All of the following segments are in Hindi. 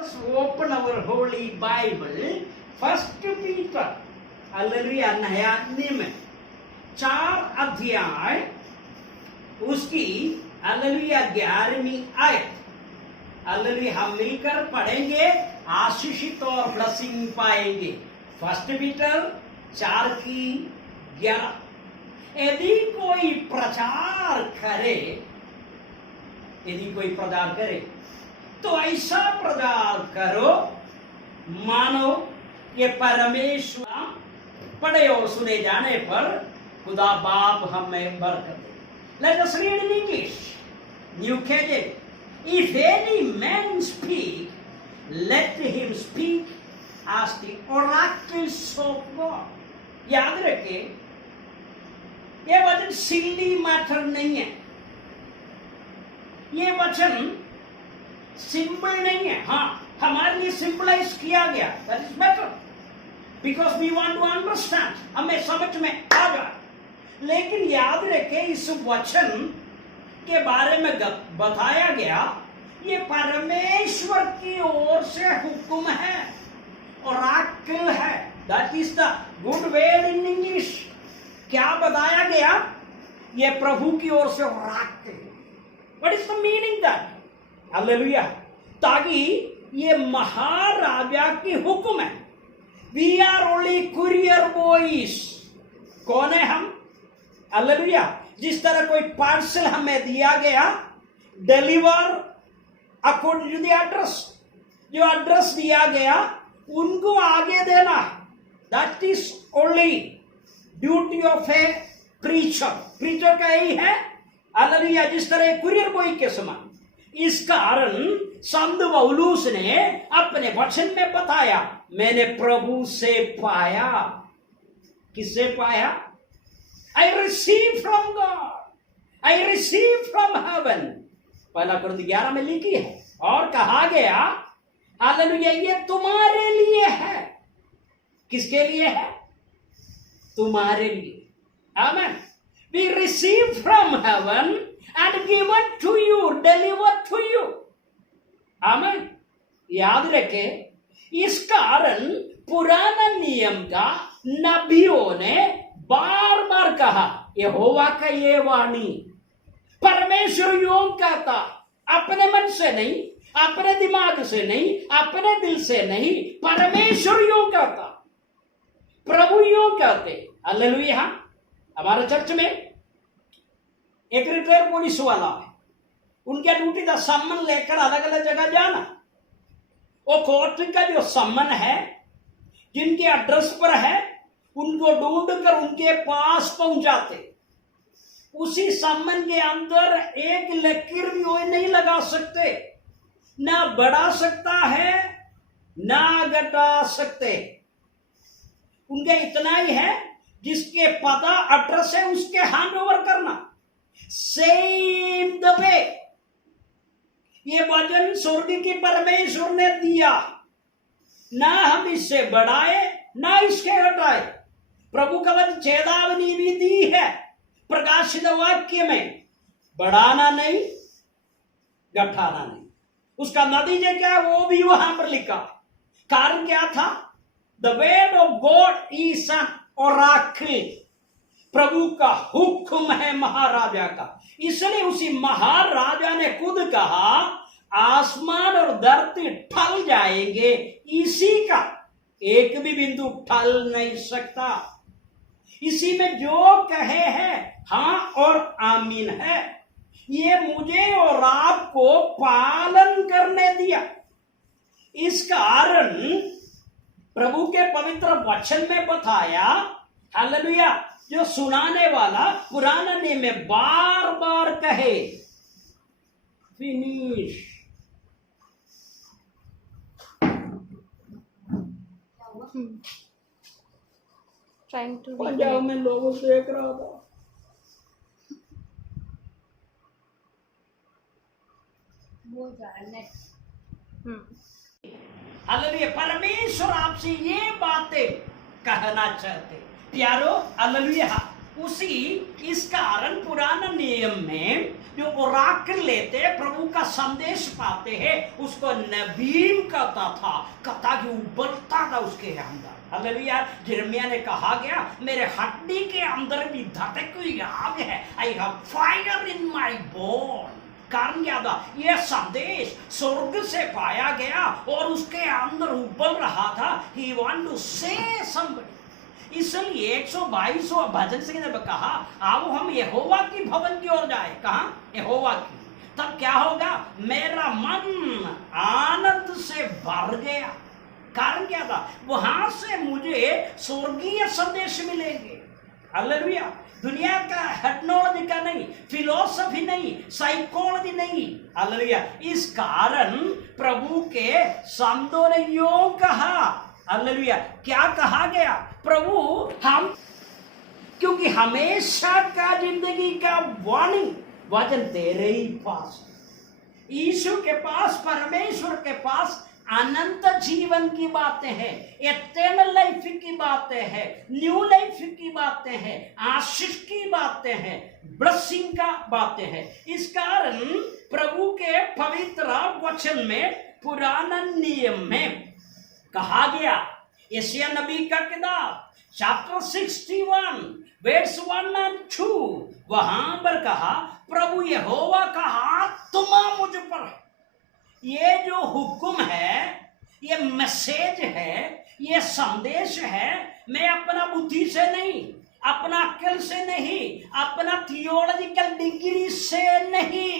Let's open our Holy Bible, First Peter, hallelujah, नया नियम 4 अध्याय उसकी हालेलुया 11वीं आयत, हालेलुया हम मिलकर पढ़ेंगे, आशीषित और ब्लेसिंग पाएंगे। फर्स्ट पीटर 4 की 11। यदि कोई प्रचार करे तो ऐसा प्रचार करो मानो ये परमेश्वर पढ़े और सुने जाने पर खुदा बाप हमें बरकत दे। Let us read in English, New King James. If any man speak, let him speak as the oracles of God. याद रखे, ये वचन सिली मैटर नहीं है, ये वचन सिंपल नहीं है। हाँ, हमारे लिए सिंपलाइज किया गया, that is better, because we want to understand, हमें समझ में आ जाए। लेकिन याद रखें, इस वचन के बारे में बताया गया, ये परमेश्वर की ओर से हुक्म है, ओरेकल है, that is the good word in English. क्या बताया गया? ये प्रभु की ओर से oracle. What is the meaning that? Hallelujah. ताकि ये महाराजा की हुक्म है। We are only courier boys. कौन है हम? हालेलुया। जिस तरह कोई पार्सल हमें दिया गया, deliver according to the address, जो एड्रेस दिया गया उनको आगे देना, that is only duty of a preacher. Preacher का यही है, हालेलुया, जिस तरह कुरियर बॉय के समान। इस कारण संत पौलुस ने अपने वचन में बताया, मैंने प्रभु से पाया। किससे पाया? I receive from God, I receive from heaven. पहला कुरिन्थियों 11 में लिखी है। और कहा गया, हालेलुया, ये तुम्हारे लिए है। किसके लिए है? तुम्हारे लिए। आमेन। We receive from heaven and given to you, delivered to you. आमेन। याद रखे, इस कारण पुराना नियम का नबियों ने बार बार कहा, यहोवा का ये वाणी। परमेश्वर यूं कहता, अपने मन से नहीं, अपने दिमाग से नहीं, अपने दिल से नहीं, परमेश्वर यूं कहता, प्रभु यूं कहते। हालेलुया। हमारे चर्च में एक रिटायर पुलिस वाला है, उनके ड्यूटी का सम्मन लेकर अलग अलग जगह जाना। वो कोर्ट का जो सम्मन है, जिनके एड्रेस पर है, उनको ढूंढकर उनके पास पहुंचाते। उसी सम्मन के अंदर एक लकीर भी वो नहीं लगा सकते, ना बढ़ा सकता है ना घटा सकते। उनके इतना ही है, जिसके पता एड्रेस है उसके हैंड ओवर करना। सेम द वे ये वचन स्वर्ग की परमेश्वर ने दिया, ना हम इससे बढ़ाए ना इसके घटाए। प्रभु का वचन चेतावनी भी दी है प्रकाशित वाक्य में, बढ़ाना नहीं, घटाना नहीं। उसका नतीजा क्या है वो भी वहां पर लिखा। कारण क्या था? The word of God is an oracle. प्रभु का हुक्म है महाराजा का। इसलिए उसी महाराजा ने खुद कहा, आसमान और धरती टल जाएंगे, इसी का एक भी बिंदु टल नहीं सकता। इसी में जो कहे हैं हाँ और आमीन है। ये मुझे और आपको पालन करने दिया। इस कारण प्रभु के पवित्र वचन में बताया, हालेलुया, जो सुनाने वाला पुराना नियम में बार बार कहे, फिनिश। Trying to पंजाब में लोगों से देख रहा था, वो जा रहा है। हालेलुया। परमेश्वर आपसे ये बातें कहना चाहते प्यारो। हालेलुया। उसी इस कारण पुराने नियम में जो ओराकल लेते प्रभु का संदेश पाते हैं उसको नबीम कहता था, कथा की उबलता था उसके अंदर। हालेलुया। यिर्मयाह ने कहा गया मेरे हड्डी के अंदर भी धड़क हुई आग है, I have fire in my bone. कारण क्या था? यह संदेश स्वर्ग से पाया गया और उसके अंदर उबल रहा था। ही वांट टू से समबडी। इसलिए 122वां भजन संगीत में कहा आओ हम यहोवा की भवन की ओर जाए। कहा? यहोवा की। तब क्या होगा? मेरा मन आनंद से भर गया। कारण क्या था? वहां से मुझे स्वर्गीय संदेश मिलेंगे। हालेलुया। दुनिया का टेक्नोलॉजी का नहीं, फिलोसफी नहीं, साइकोलॉजी नहीं। हालेलुया। इस कारण प्रभु के संतों ने यूं कहा, हालेलुया, क्या कहा गया? प्रभु हम, क्योंकि हमेशा का जिंदगी का वाणी वचन तेरे ही पास, यीशु के पास, परमेश्वर के पास अनंत जीवन की बातें हैं, एटर्नल लाइफ की बातें हैं, न्यू लाइफ की बातें हैं, आशीष की बातें हैं, ब्लेसिंग का बातें हैं। इस कारण प्रभु के पवित्र वचन में पुराना नियम में कहा गया, यशायाह नबी का किताब चैप्टर 61 वर्स 1 और 2, वहां पर कहा प्रभु यहोवा का आत्मा मुझ पर है। ये जो हुक्म है, ये मैसेज है, ये संदेश है, मैं अपना बुद्धि से नहीं, अपना अक्ल से नहीं, अपना थियोलॉजिकल डिग्री से नहीं,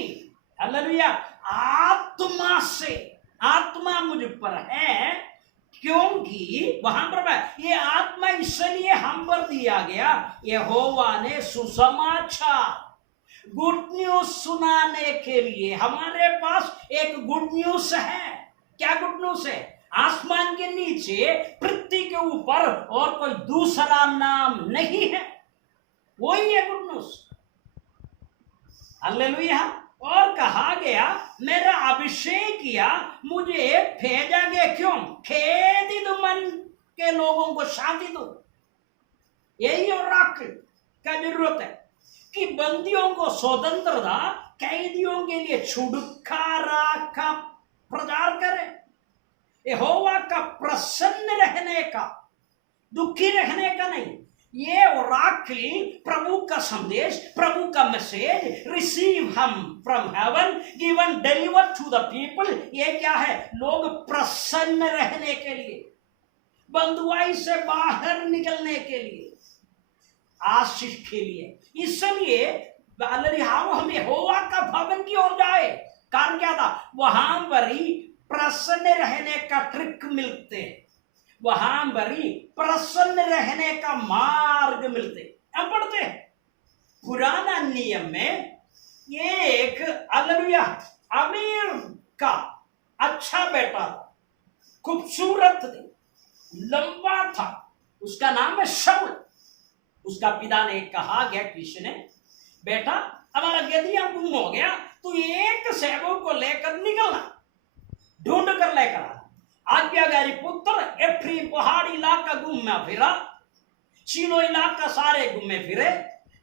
हालेलुया, आत्मा से, आत्मा मुझ पर है। क्योंकि वहां पर ये आत्मा इसलिए हम पर दिया गया, यहोवा ने सुसमाचार, गुड न्यूज सुनाने के लिए हमारे पास एक गुड न्यूज है। क्या गुड न्यूज है? आसमान के नीचे, पृथ्वी के ऊपर और कोई दूसरा नाम नहीं है, वही है गुड न्यूज। हालेलुया। और कहा गया मेरा अभिषेक किया, मुझे भेजा गया। क्यों? खेदित मन के लोगों को शांति दो। यही और का जरूरत है कि बंदियों को स्वतंत्रता, कैदियों के लिए छुटकारा का प्रचार करें, यहोवा का प्रसन्न रहने का, दुखी रहने का नहीं। ये ओराकल, प्रभु का संदेश, प्रभु का मैसेज, रिसीव हम from heaven, given deliver to the people. ये क्या है? लोग प्रसन्न रहने के लिए, बंधुआई से बाहर निकलने के लिए, आशीष के लिए। इसलिए हम यहोवा का भवन की ओर जाए। कारण क्या था? वहां पर ही प्रसन्न रहने का ट्रिक मिलते, वहां पर ही प्रसन्न रहने का मार्ग मिलते। हम पढ़ते हैं पुराना नियम में, ये एक हालेलुया अमीर का अच्छा बेटा था, खूबसूरत थी, लंबा था, उसका नाम है शाऊल। उसका पिता ने कहा गया, किसी ने, बेटा हमारा गेदिया गुम हो गया, तू एक सेवक को लेकर निकलना, ढूंढ कर लेकर आ। आज्ञाकारी पुत्र एफ्रीम पहाड़ी इलाका घूमना फिरा, शीलो इलाका सारे घूमे फिरे,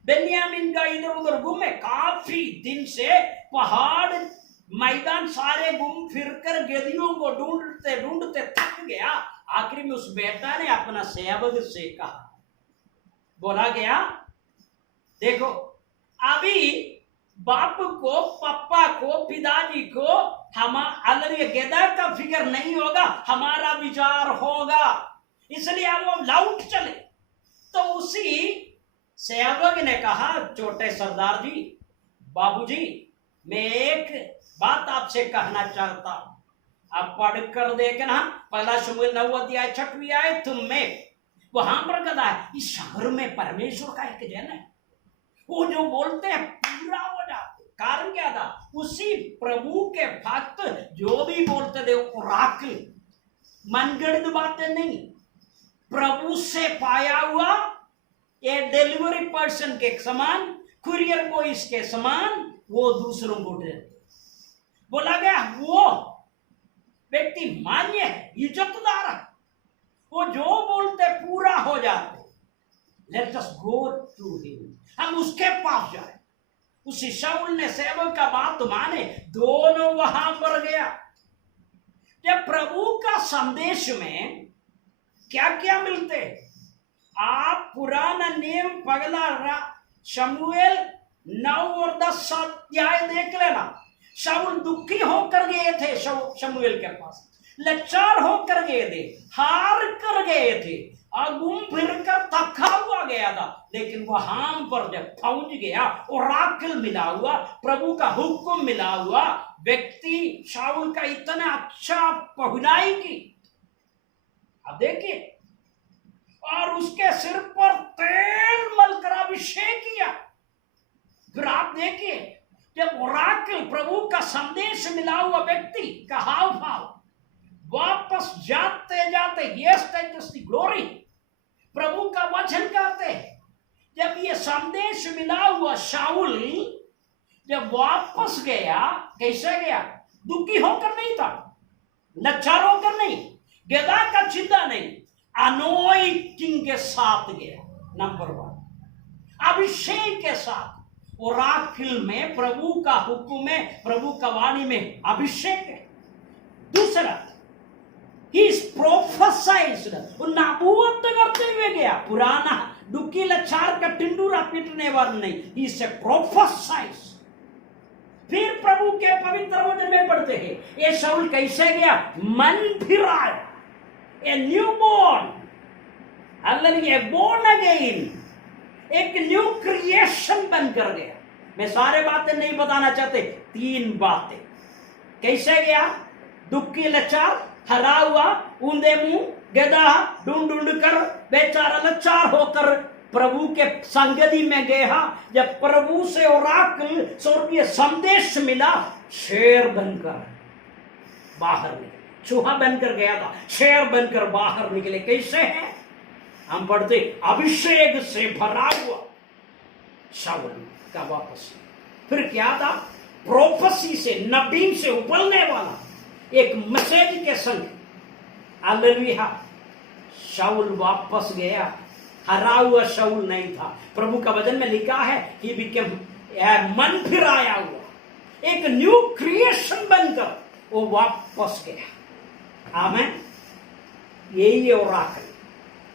बेन्यामीन का इधर उधर घूमे, काफी दिन से पहाड़ मैदान सारे घूम फिर कर गेदियों को ढूंढते ढूंढते थक गया। आखिर में उस बेटा ने अपना सेवक से कहा, बोला गया, देखो अभी बाप को, पापा को, पिताजी को हमारा गेदा का फिक्र नहीं होगा, हमारा विचार होगा, इसलिए अब हम लौट चले। तो उसी सेवक ने कहा, छोटे सरदार जी, बाबूजी, मैं एक बात आपसे कहना चाहता हूं, आप पढ़कर देखना, पहला शमूएल 9 अध्याय 6वीं आयत तुम में, वहां पर कहता है इस शहर में परमेश्वर का एक जन है, वो जो बोलते हैं पूरा हो जाते। कारण क्या था? उसी प्रभु के भक्त जो भी बोलते थे ओराकल, मनगढ़ंत बातें नहीं, प्रभु से पाया हुआ ये डिलीवरी पर्सन के समान, कुरियर बॉयज के समान, वो दूसरों को दे। बोला गया वो व्यक्ति मान्य है, इज्जतदार है, वो जो बोलते पूरा हो जाते। Let us go to him, हम उसके पास जाए। उसी शाऊल ने सेवक का बात माने, दोनों वहां पर गया। जब प्रभु का संदेश में क्या क्या मिलते, आप पुराना नियम पगला शमूएल 9 और 10 अध्याय देख लेना। शाऊल दुखी होकर गए थे शमूएल के पास, लाचार होकर गए थे, हार कर गए थे, घूम फिर कर थका हुआ गया था। लेकिन वहां पर जब पहुंच गया और ओराकल मिला हुआ, प्रभु का हुक्म मिला हुआ व्यक्ति शाऊल का इतना अच्छा पहुनाई की, अब देखिए, और उसके सिर पर तेल मलकर अभिषेक किया। फिर आप देखिए, जब ओराकल प्रभु का संदेश मिला हुआ व्यक्ति का हाव भाव, वापस जाते जाते यस दैट्स द ग्लोरी, प्रभु का वचन कहते हैं, जब ये संदेश मिला हुआ शाऊल जब वापस गया, कैसे गया? दुखी होकर नहीं था, लाचार होकर नहीं, गधा का चिंता नहीं, अनॉइंटिंग के साथ गया। नंबर 1, अभिषेक के साथ। ओराकल में प्रभु का हुक्म में, प्रभु का वाणी में अभिषेक है। दूसरा, he is prophesied, वो नबूवत करते हुए गया। पुराना दुखी लाचार का टिंडूरा पीटने वाला नहीं, he is a prophesied। फिर प्रभु के पवित्र वचन में पढ़ते हैं, ये शाऊल कैसे गया? मन फिराया, a newborn, hallelujah, born again, एक न्यू क्रिएशन बनकर गया। मैं सारे बातें नहीं बताना चाहते, 3 बातें। कैसे गया? दुखी लाचार, हरा हुआ, ऊंधे मुंह, गधा ढूंढ ढूंढ कर बेचारा लाचार होकर प्रभु के संगति में गया। जब प्रभु से ओराकल स्वर्गीय संदेश मिला, शेर बनकर बाहर निकले, चूहा बनकर गया था, शेर बनकर बाहर निकले। कैसे है? हम पढ़ते, अभिषेक से भरा हुआ शाऊल का वापस। फिर क्या था? प्रोफेसी से, नबी से उबलने वाला एक मैसेज के संग, हालेलुया, शाऊल वापस गया। हरा हुआ शाऊल नहीं था। प्रभु का वचन में लिखा है कि मन फिर आया हुआ, एक न्यू क्रिएशन बनकर वो वापस गया। आमेन। यही है ओराकल,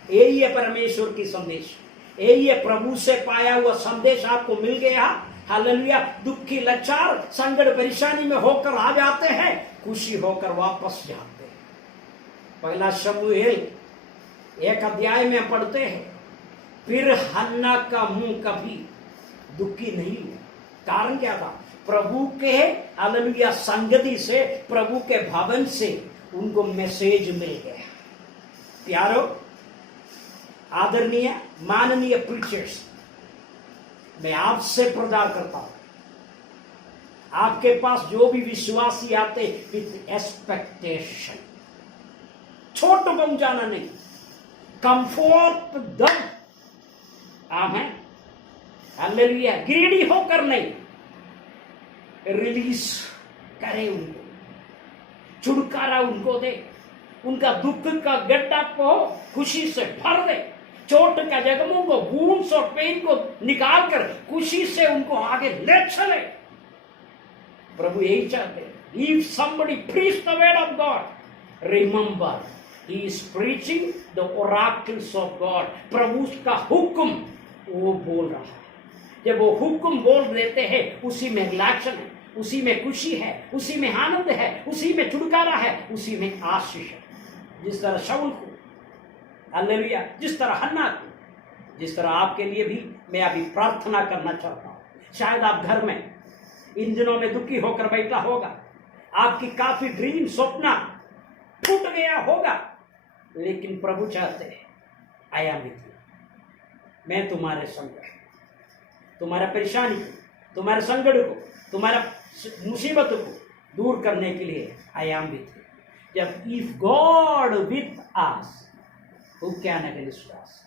यही है परमेश्वर की संदेश, यही है प्रभु से पाया हुआ संदेश। आपको मिल गया, हालेलुया। दुखी लाचार संकट परेशानी में होकर आ जाते हैं, खुशी होकर वापस जाते हैं। पहला शमूएल 1 अध्याय में पढ़ते हैं, फिर हन्ना का मुंह कभी दुखी नहीं हुआ। कारण क्या था? प्रभु के, हालेलुया, संगति से, प्रभु के भवन से उनको मैसेज मिल गया। प्यारो, आदरणीय, माननीय प्रीचर्स, मैं आपसे प्रचार करता हूं, आपके पास जो भी विश्वासी आते विथ एक्सपेक्टेशन, छोट पहुंचाना नहीं, कंफर्ट दम, आमेन, हालेलुया, ग्रीडी होकर नहीं, रिलीज करे उनको, छुटकारा उनको दे, उनका दुख का गड्ढा को खुशी से भर दे, चोट का जख्मों को, वुंड्स और पेन को निकाल कर खुशी से उनको आगे ले चले। प्रभु यही चाहते हैं। If somebody preach the word of God, remember he is preaching the oracles of God। प्रभु का हुक्म वो बोल रहा है। जब वो हुक्म बोल देते हैं, उसी में रिलैक्शन है, उसी में खुशी है, उसी में आनंद है, उसी में छुटकारा है, उसी में आशीष है। जिस तरह शाऊल को, हालेलुया, जिस तरह हन्ना को, जिस तरह आपके लिए भी मैं अभी प्रार्थना करना चाहता हूं। शायद आप घर में इन दिनों में दुखी होकर बैठा होगा, आपकी काफी ड्रीम, स्वप्न टूट गया होगा, लेकिन प्रभु चाहते हैं, आई एम विद यू, मैं तुम्हारे संग, तुम्हारा परेशानी को, तुम्हारे संकट को, तुम्हारा मुसीबत को दूर करने के लिए आई एम विद यू। जब if God with us who can against us,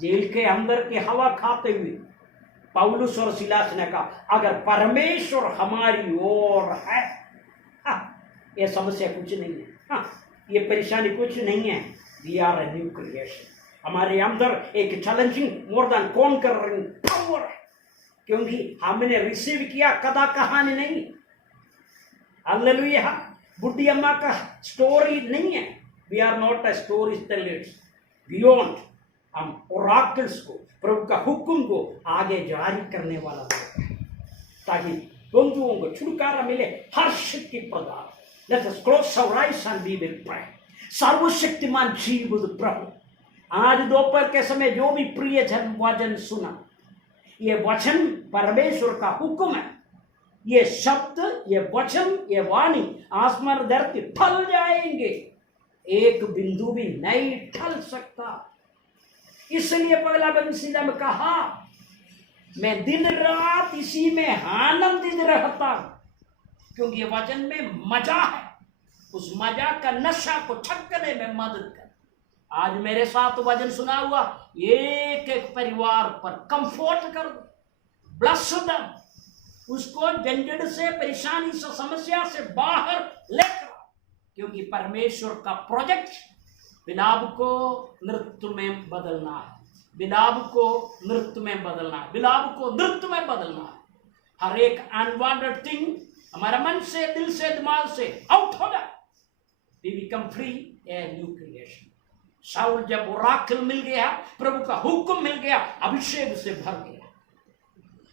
jail के अंदर की हवा खाते हुए पौलुस और सिलास ने कहा, अगर परमेश्वर हमारी ओर है, ये समस्या कुछ नहीं है, ये परेशानी कुछ नहीं है, we are a new creation. हमारे अंदर एक challenging more than conquering power है, क्योंकि हमने रिसीव किया, कदा कहानी नहीं। हालेलुया। बुढ़ी अम्मा का स्टोरी नहीं है। We are not a story tellers, beyond. हम ओराकल्स को, प्रभु का हुक्म को आगे जारी करने वाला लोग है, ताकि बंधुओं को छुटकारा मिले, हर शक्ति प्रदान। Let us close our eyes and we will pray. सर्वशक्तिमान जीवित प्रभु, आज दोपहर के समय जो भी प्रिय जन वचन सुना, ये वचन परमेश्वर का हुक्म है। ये शब्द, ये वचन, ये वाणी आसमान धरती फल जाएंगे, एक बिंदु भी नहीं ठल सकता। इसलिए पगला बंसीदा में कहा, मैं दिन रात इसी में आनंदित रहता, क्योंकि ये वचन में मजा है। उस मजा का नशा को छकने में मदद कर। आज मेरे साथ वचन सुना हुआ एक एक परिवार पर कंफर्ट कर दो, ब्लेस देम, उसको झंझट से, परेशानी से, समस्या से बाहर लेकर, क्योंकि परमेश्वर का प्रोजेक्ट बिलाव को नृत्य में बदलना है, बिलाव को नृत्य में बदलना है, बिलाव को नृत्य में बदलना है। हर एक अनवांटेड थिंग हमारा मन से, दिल से, दिमाग से आउट हो जाए। We become free, a new creation. Saul जब ओराकल मिल गया, प्रभु का हुक्म मिल गया, अभिषेक से भर गया,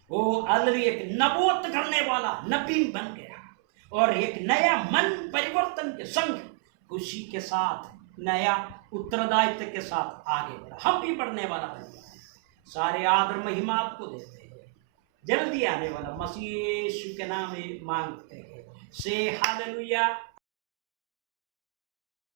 वो अलरी एक नबूवत करने वाला नबी बन गया, और एक नया मन परिवर्तन के संग खुशी के साथ, नया उत्तरदायित्व के साथ आगे बढ़ा। हम भी बढ़ने वाला बन गया। सारे आदर महिमा आपको देते हैं, जल्दी आने वाला मसीह यीशु के नाम में मांगते हैं। से हालेलुया।